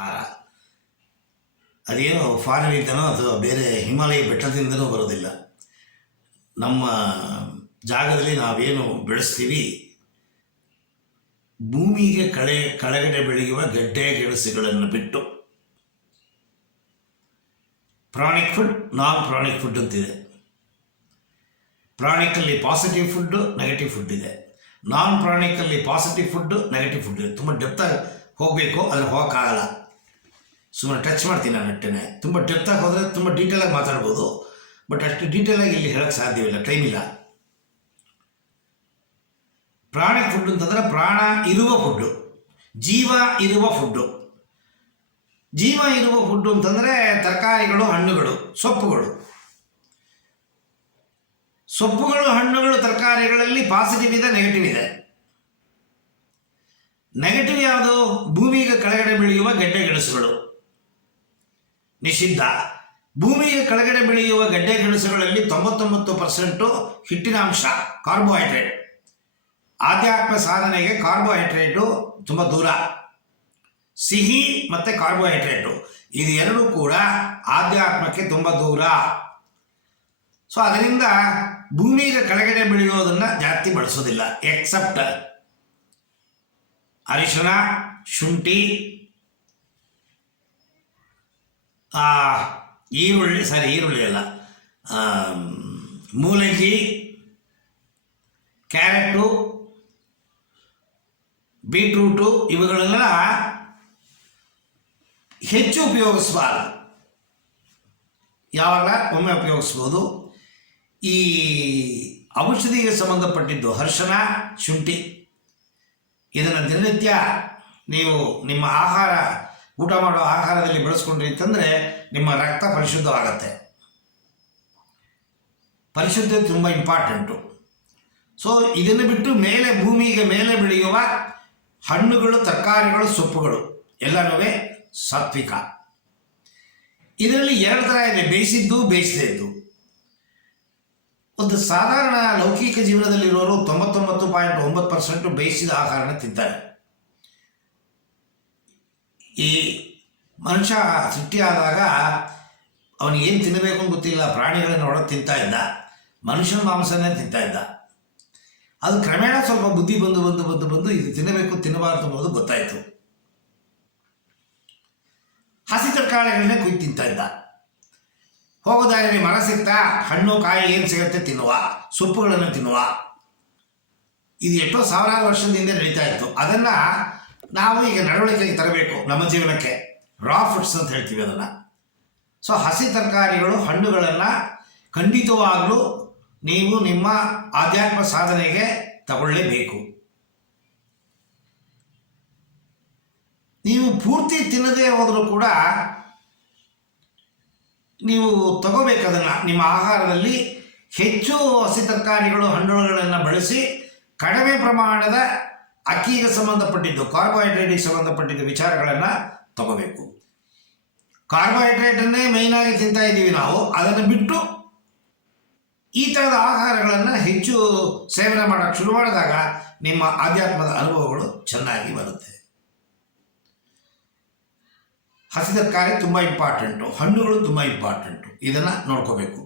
ಹಾರ. ಅದೇನು ಫಾರಿನಿಂದನೋ ಅಥವಾ ಬೇರೆ ಹಿಮಾಲಯ ಬೆಟ್ಟದಿಂದನೂ ಬರೋದಿಲ್ಲ. ನಮ್ಮ ಜಾಗದಲ್ಲಿ ನಾವೇನು ಬೆಳೆಸ್ತೀವಿ, ಭೂಮಿಗೆ ಕೆಳಗಡೆ ಬೆಳೆಯುವ ಗೆಡ್ಡೆ ಗೆಣಸುಗಳನ್ನು ಬಿಟ್ಟು ಪ್ರಾಣಿಕ್ ಫುಡ್, ನಾನ್ ಪ್ರಾಣಿಕ್ ಫುಡ್ ಅಂತಿದೆ. ಪ್ರಾಣಿಕಲ್ಲಿ ಪಾಸಿಟಿವ್ ಫುಡ್ಡು, ನೆಗೆಟಿವ್ ಫುಡ್ ಇದೆ. ನಾನ್ ಪ್ರಾಣಿಕಲ್ಲಿ ಪಾಸಿಟಿವ್ ಫುಡ್ಡು, ನೆಗೆಟಿವ್ ಫುಡ್ ಇದೆ. ತುಂಬ ಡೆಪ್ತಾಗಿ ಹೋಗಬೇಕು, ಆದರೆ ಹೋಗೋಕ್ಕಾಗಲ್ಲ. ಸುಮ್ಮನೆ ಟಚ್ ಮಾಡ್ತೀನಿ ನಾನು ಅಷ್ಟೇ. ತುಂಬ ಡೆಪ್ತಾಗಿ ಹೋದರೆ ತುಂಬ ಡೀಟೇಲಾಗಿ ಮಾತಾಡ್ಬೋದು, ಬಟ್ ಅಷ್ಟು ಡೀಟೇಲಾಗಿ ಇಲ್ಲಿ ಹೇಳೋಕ್ಕೆ ಸಾಧ್ಯವಿಲ್ಲ, ಟೈಮ್ ಇಲ್ಲ. ಪ್ರಾಣಿಕ್ ಫುಡ್ ಅಂತಂದರೆ ಪ್ರಾಣ ಇರುವ ಫುಡ್ಡು, ಜೀವ ಇರುವ ಫುಡ್ಡು. ಜೀವ ಇರುವ ಫುಡ್ಡು ಅಂತಂದರೆ ತರಕಾರಿಗಳು, ಹಣ್ಣುಗಳು, ಸೊಪ್ಪುಗಳು. ಸೊಪ್ಪುಗಳು, ಹಣ್ಣುಗಳು, ತರಕಾರಿಗಳಲ್ಲಿ ಪಾಸಿಟಿವ್ ಇದೆ, ನೆಗೆಟಿವ್ ಇದೆ. ನೆಗೆಟಿವ್ ಯಾವುದು? ಭೂಮಿಗೆ ಕೆಳಗಡೆ ಬೆಳೆಯುವ ಗೆಡ್ಡೆ ಗೆಣಸುಗಳು ನಿಷಿದ್ಧ. ಭೂಮಿಗೆ ಕೆಳಗಡೆ ಬೆಳೆಯುವ ಗೆಡ್ಡೆ ಗೆಣಸುಗಳಲ್ಲಿ 99% ಹಿಟ್ಟಿನ ಅಂಶ, ಕಾರ್ಬೋಹೈಡ್ರೇಟ್. ಆಧ್ಯಾತ್ಮ ಸಾಧನೆಗೆ ಕಾರ್ಬೋಹೈಡ್ರೇಟು ತುಂಬ ದೂರ. ಸಿಹಿ ಮತ್ತು ಕಾರ್ಬೋಹೈಡ್ರೇಟು ಇದು ಎರಡೂ ಕೂಡ ಆಧ್ಯಾತ್ಮಕ್ಕೆ ತುಂಬ ದೂರ. ಸೊ ಅದರಿಂದ ಭೂಮಿಗೆ ಕೆಳಗಡೆ ಬೆಳೆಯೋದನ್ನು ಜಾಸ್ತಿ ಬಳಸೋದಿಲ್ಲ. ಎಕ್ಸೆಪ್ಟ್ ಅರಿಶಿನ, ಶುಂಠಿ, ಈರುಳ್ಳಿ ಅಲ್ಲ, ಮೂಲಂಗಿ, ಕ್ಯಾರೆಟು, ಬೀಟ್ರೂಟು ಇವುಗಳೆಲ್ಲ ಹೆಚ್ಚು ಉಪಯೋಗಿಸಬಾರದು. ಯಾವಾಗ ಒಮ್ಮೆ ಉಪಯೋಗಿಸ್ಬೋದು. ಈ ಔಷಧಿಗೆ ಸಂಬಂಧಪಟ್ಟಿದ್ದು ಅರಿಶಿನ, ಶುಂಠಿ ಇದನ್ನು ದಿನನಿತ್ಯ ನೀವು ನಿಮ್ಮ ಊಟ ಮಾಡೋ ಆಹಾರದಲ್ಲಿ ಬೆಳೆಸ್ಕೊಂಡ್ರಿ ಅಂತಂದರೆ ನಿಮ್ಮ ರಕ್ತ ಪರಿಶುದ್ಧವಾಗತ್ತೆ. ಪರಿಶುದ್ಧತೆ ತುಂಬ ಇಂಪಾರ್ಟೆಂಟು. ಸೊ ಇದನ್ನು ಬಿಟ್ಟು ಭೂಮಿಗೆ ಮೇಲೆ ಬೆಳೆಯುವ ಹಣ್ಣುಗಳು, ತರಕಾರಿಗಳು, ಸೊಪ್ಪುಗಳು ಎಲ್ಲನೂ ಸಾತ್ವಿಕ. ಇದರಲ್ಲಿ ಎರಡು ಥರ ಇದೆ, ಬೇಯಿಸಿದ್ದು, ಬೇಯಿಸದಿದ್ದು. ಒಂದು ಸಾಧಾರಣ ಲೌಕಿಕ ಜೀವನದಲ್ಲಿರೋರು 99.9% ಬೇಯಿಸಿದ ಆಹಾರನ ತಿಂತಾರೆ. ಈ ಮನುಷ್ಯ ಸೃಷ್ಟಿಯಾದಾಗ ಅವನಿಗೇನು ತಿನ್ನಬೇಕು ಅಂತ ಗೊತ್ತಿಲ್ಲ, ಪ್ರಾಣಿಗಳನ್ನ ಒಳಗೆ ತಿಂತಾ ಇದ್ದ, ಮನುಷ್ಯನ ಮಾಂಸನೇ ತಿಂತಾ ಇದ್ದ. ಅದು ಕ್ರಮೇಣ ಸ್ವಲ್ಪ ಬುದ್ಧಿ ಬಂದು ಇದು ತಿನ್ನಬೇಕು ತಿನ್ನಬಾರ್ದು ಅನ್ನೋದು ಗೊತ್ತಾಯಿತು. ಹಸಿ ತರಕಾರಿಗಳನ್ನೇ ಕುಯ್ದು ತಿಂತಾ ಇದ್ದ. ಹೋಗೋದಾರಲ್ಲಿ ಮರ ಸಿಗ್ತಾ ಹಣ್ಣು ಕಾಯಿ ಏನು ಸಿಗುತ್ತೆ ತಿನ್ನುವ, ಸೊಪ್ಪುಗಳನ್ನು ತಿನ್ನುವ. ಇದು ಎಷ್ಟೋ ಸಾವಿರಾರು ವರ್ಷದಿಂದ ನಡೀತಾ ಇತ್ತು. ಅದನ್ನು ನಾವು ಈಗ ನಡವಳಿಕೆಗೆ ತರಬೇಕು ನಮ್ಮ ಜೀವನಕ್ಕೆ. ರಾ ಫುಡ್ಸ್ ಅಂತ ಹೇಳ್ತೀವಿ ಅದನ್ನು. ಸೊ ಹಸಿ ತರಕಾರಿಗಳು, ಹಣ್ಣುಗಳನ್ನು ಖಂಡಿತವಾಗಲೂ ನೀವು ನಿಮ್ಮ ಆಧ್ಯಾತ್ಮ ಸಾಧನೆಗೆ ತಗೊಳ್ಳೇಬೇಕು. ನೀವು ಪೂರ್ತಿ ತಿನ್ನದೇ ಹೋದರೂ ಕೂಡ ನೀವು ತಗೋಬೇಕದನ್ನು ನಿಮ್ಮ ಆಹಾರದಲ್ಲಿ. ಹೆಚ್ಚು ಹಸಿ ತರಕಾರಿಗಳು, ಹಣ್ಣುಗಳನ್ನು ಬಳಸಿ ಕಡಿಮೆ ಪ್ರಮಾಣದ ಅಕ್ಕಿಗೆ ಸಂಬಂಧಪಟ್ಟಿದ್ದು, ಕಾರ್ಬೋಹೈಡ್ರೇಟಿಗೆ ಸಂಬಂಧಪಟ್ಟಿದ್ದು ವಿಚಾರಗಳನ್ನು ತಗೋಬೇಕು. ಕಾರ್ಬೋಹೈಡ್ರೇಟನ್ನೇ ಮೇಯ್ನಾಗಿ ತಿಂತಾ ಇದ್ದೀವಿ ನಾವು. ಅದನ್ನು ಬಿಟ್ಟು ಈ ಥರದ ಆಹಾರಗಳನ್ನು ಹೆಚ್ಚು ಸೇವನೆ ಮಾಡೋಕ್ಕೆ ಶುರು ಮಾಡಿದಾಗ ನಿಮ್ಮ ಆಧ್ಯಾತ್ಮದ ಅನುಭವಗಳು ಚೆನ್ನಾಗಿ ಬರುತ್ತೆ. ಹಸಿ ತರಕಾರಿ ತುಂಬ ಇಂಪಾರ್ಟೆಂಟು, ಹಣ್ಣುಗಳು ತುಂಬ ಇಂಪಾರ್ಟೆಂಟು. ಇದನ್ನು ನೋಡ್ಕೋಬೇಕು.